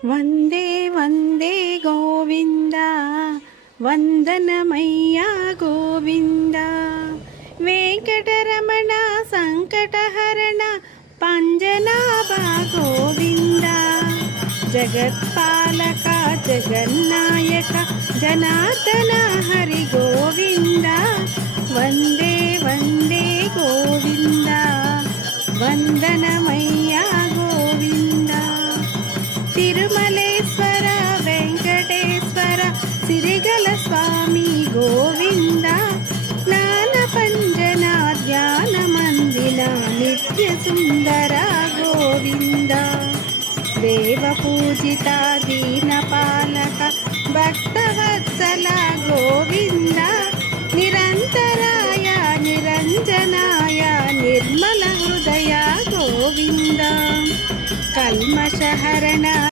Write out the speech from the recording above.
ವಂದೇ ವಂದೇ ಗೋವಿಂದ ವಂದನಮಯ್ಯ ಗೋವಿಂದ ವೆಂಕಟರಮಣ ಸಂಕಟಹರಣ ಪಂಜನಾಭ ಗೋವಿಂದ ಜಗತ್ಪಾಲಕ ಜಗನ್ನಾಯಕ ಜನಾರ್ದನ ಹರಿ ಗೋವಿಂದ ವಂದೇ ವಂದೇ ಗೋವಿಂದ ವಂದನಮಯ್ಯ ಗೋವಿಂದ ತಿರುಮಲೇಶ್ವರ ವೆಂಕಟೇಶ್ವರ ಸಿರಿಗಲ ಸ್ವಾಮಿ ಗೋವಿಂದ ಜ್ಞಾನಪಂಜನ ಧ್ಯಾನ ಮಂದಿರ ನಿತ್ಯ ಸುಂದರ ಗೋವಿಂದ ದೇವ ಪೂಜಿತ ದೀನಪಾಲಕ ಭಕ್ತವತ್ಸಲ ಗೋವಿಂದ ನಿರಂತರಾಯ ನಿರಂಜನಾಯ ನಿರ್ಮಲ